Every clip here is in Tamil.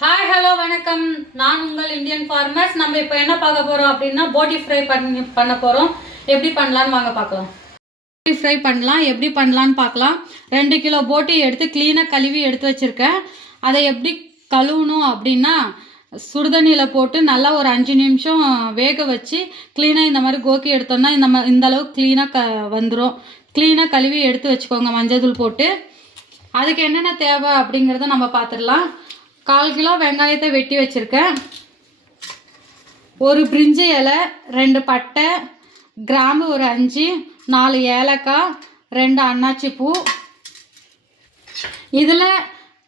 ஹாய் ஹலோ வணக்கம். நான் உங்கள் இந்தியன் ஃபார்மர்ஸ். நம்ம இப்போ என்ன பார்க்க போகிறோம் அப்படின்னா போட்டி ஃப்ரை பண்ண போகிறோம். எப்படி பண்ணலான்னு வாங்க பார்க்கலாம். போட்டி ஃப்ரை பண்ணலாம், எப்படி பண்ணலான்னு பார்க்கலாம். 2 கிலோ போட்டி எடுத்து க்ளீனாக கழுவி எடுத்து வச்சுருக்கேன். அதை எப்படி கழுவணும் அப்படின்னா சுடுதண்ணியில் போட்டு நல்லா ஒரு 5 நிமிஷம் வேக வச்சு க்ளீனாக இந்த மாதிரி கோக்கி எடுத்தோம்னா இந்த அளவுக்கு க்ளீனாக வந்துடும். க்ளீனாக கழுவி எடுத்து வச்சுக்கோங்க மஞ்சள் தூள் போட்டு. அதுக்கு என்னென்ன தேவை அப்படிங்கிறத நம்ம பார்த்துடலாம். 1/4 கிலோ வெங்காயத்தை வெட்டி வச்சுருக்கேன். ஒரு பிரிஞ்சி இலை, 2 பட்டை, கிராம்பு ஒரு 5, 4 ஏலக்காய், 2 அன்னாச்சி பூ. இதில்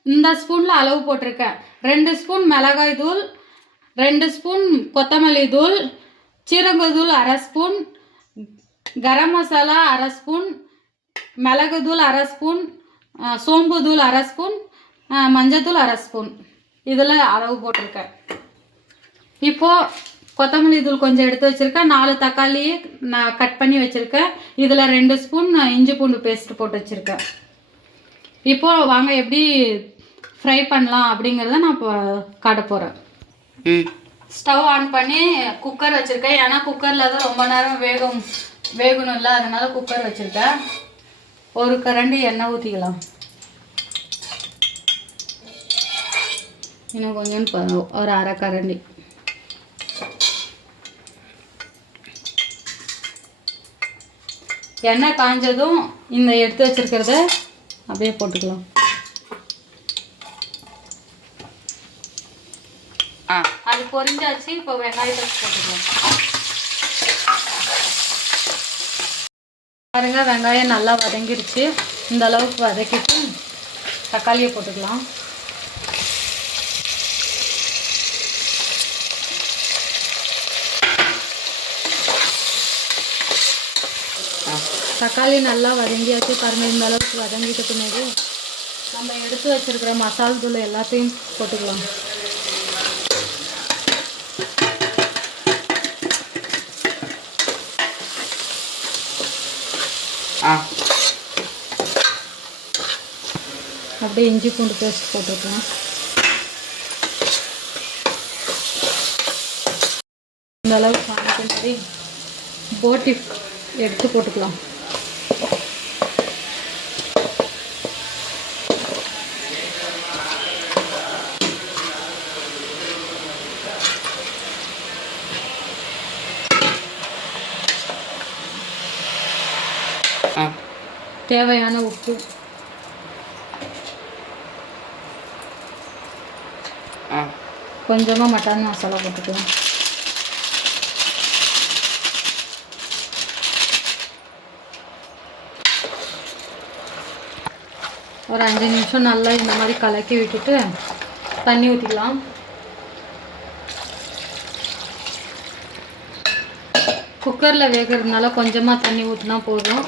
இந்த ஸ்பூனில் அளவு போட்டிருக்கேன். 2 ஸ்பூன் மிளகாய் தூள், 2 ஸ்பூன் கொத்தமல்லி தூள், சீரகத்தூள் 1/2 ஸ்பூன், கரம் மசாலா 1/2 ஸ்பூன், மிளகு தூள் 1/2 ஸ்பூன், சோம்பு தூள் 1/2 ஸ்பூன், மஞ்சத்தூள் 1/2 ஸ்பூன். இதில் அளவு போட்டிருக்கேன். இப்போது கொத்தமல்லி தூள் கொஞ்சம் எடுத்து வச்சுருக்கேன். 4 தக்காளி நான் கட் பண்ணி வச்சுருக்கேன். இதில் 2 ஸ்பூன் இஞ்சி பூண்டு பேஸ்ட் போட்டு வச்சுருக்கேன். இப்போது வாங்க எப்படி ஃப்ரை பண்ணலாம் அப்படிங்கிறத நான் இப்போ காட்ட போகிறேன். ஸ்டவ் ஆன் பண்ணி குக்கர் வச்சுருக்கேன். ஏன்னா குக்கரில் தான் ரொம்ப நேரம் வேகணும்ல, அதனால் குக்கர் வச்சுருக்கேன். ஒரு கரண்டி எண்ணெய் ஊற்றிக்கலாம். இன்னும் கொஞ்சம் ஒரு 1/2 கரண்டி. எண்ணெய் காஞ்சதும் இந்த எடுத்து வச்சிருக்கிறத அப்படியே போட்டுக்கலாம். அது பொரிஞ்சாச்சு. இப்போ வெங்காயத்தை போட்டுக்கலாம். பாருங்க, வெங்காயம் நல்லா வதங்கிருச்சு. இந்த அளவுக்கு வதக்கிட்டு தக்காளியை போட்டுக்கலாம். தக்காளி நல்லா வதங்கியாச்சு. பாருங்க, இந்த அளவுக்கு வதங்கிட்டு பின்னாடி நம்ம எடுத்து வச்சிருக்கிற மசால் தூள் எல்லாத்தையும் போட்டுக்கலாம். அப்படியே இஞ்சி பூண்டு பேஸ்ட் போட்டுக்கலாம். இந்த அளவுக்கு வாங்கிட்டு மாதிரி போட்டி எடுத்து போட்டுக்கலாம். தேவையான உப்பு, கொஞ்சமாக மட்டன் மசாலா போட்டுக்கலாம். ஒரு 5 நிமிஷம் நல்லா இந்த மாதிரி கலக்கி விட்டுட்டு தண்ணி ஊற்றிக்கலாம். குக்கரில் வேகிறதுனால கொஞ்சமாக தண்ணி ஊற்றினா போதும்.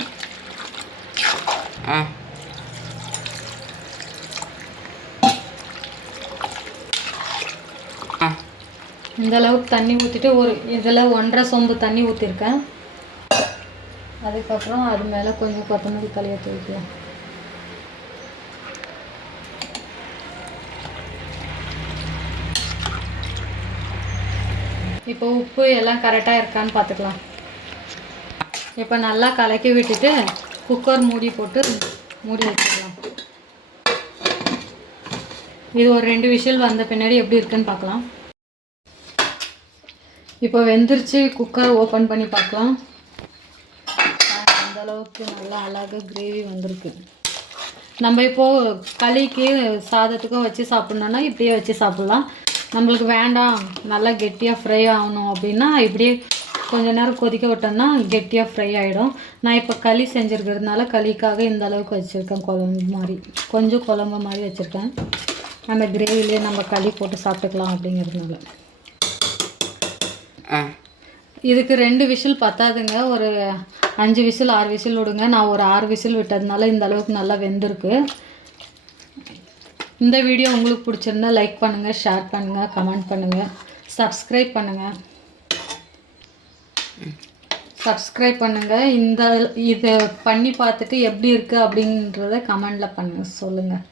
இந்த அளவுக்கு தண்ணி ஊற்றிட்டு இதில் 1.5 சொம்பு தண்ணி ஊற்றிருக்கேன். அதுக்கப்புறம் அது மேலே கொஞ்சம் கொத்தமல்லி தழையை தூக்கலாம். இப்போ உப்பு எல்லாம் கரெக்டாக இருக்கான்னு பார்த்துக்கலாம். இப்போ நல்லா கலக்கி விட்டுட்டு குக்கர் மூடி போட்டு மூடி வச்சுக்கலாம். இது ஒரு 2 விசில் வந்த பின்னாடி எப்படி இருக்குன்னு பார்க்கலாம். இப்போ வெந்துருச்சு. குக்கர் ஓப்பன் பண்ணி பார்க்கலாம். அந்த அளவுக்கு நல்லா அழகாக கிரேவி வந்திருக்கு. நம்ம இப்போது களிக்கு சாதத்துக்கும் வச்சு சாப்பிட்ணுன்னா இப்படியே வச்சு சாப்பிட்லாம். நம்மளுக்கு வேண்டாம் நல்லா கெட்டியாக ஃப்ரை ஆகணும் அப்படின்னா இப்படியே கொஞ்ச நேரம் கொதிக்க விட்டோம்னா கெட்டியாக ஃப்ரை ஆகிடும். நான் இப்போ களி செஞ்சுருக்கிறதுனால களிக்காக இந்த அளவுக்கு வச்சுருக்கேன். குழம்பு மாதிரி கொஞ்சம் குழம்பு மாதிரி வச்சுருக்கேன். அந்த கிரேவிலே நம்ம களி போட்டு சாப்பிட்டுக்கலாம் அப்படிங்கிறதுனால. இதுக்கு 2 விசில் பத்தாதுங்க. ஒரு 5 விசில் 6 விசில் விடுங்க. நான் ஒரு 6 விசில் விட்டதுனால இந்த அளவுக்கு நல்லா வெந்திருக்கு. இந்த வீடியோ உங்களுக்கு பிடிச்சிருந்தா லைக் பண்ணுங்கள், ஷேர் பண்ணுங்கள், கமெண்ட் பண்ணுங்கள், சப்ஸ்கிரைப் பண்ணுங்கள். இதை பண்ணி பார்த்துட்டு எப்படி இருக்குது அப்படின்றத கமெண்டில் சொல்லுங்கள்.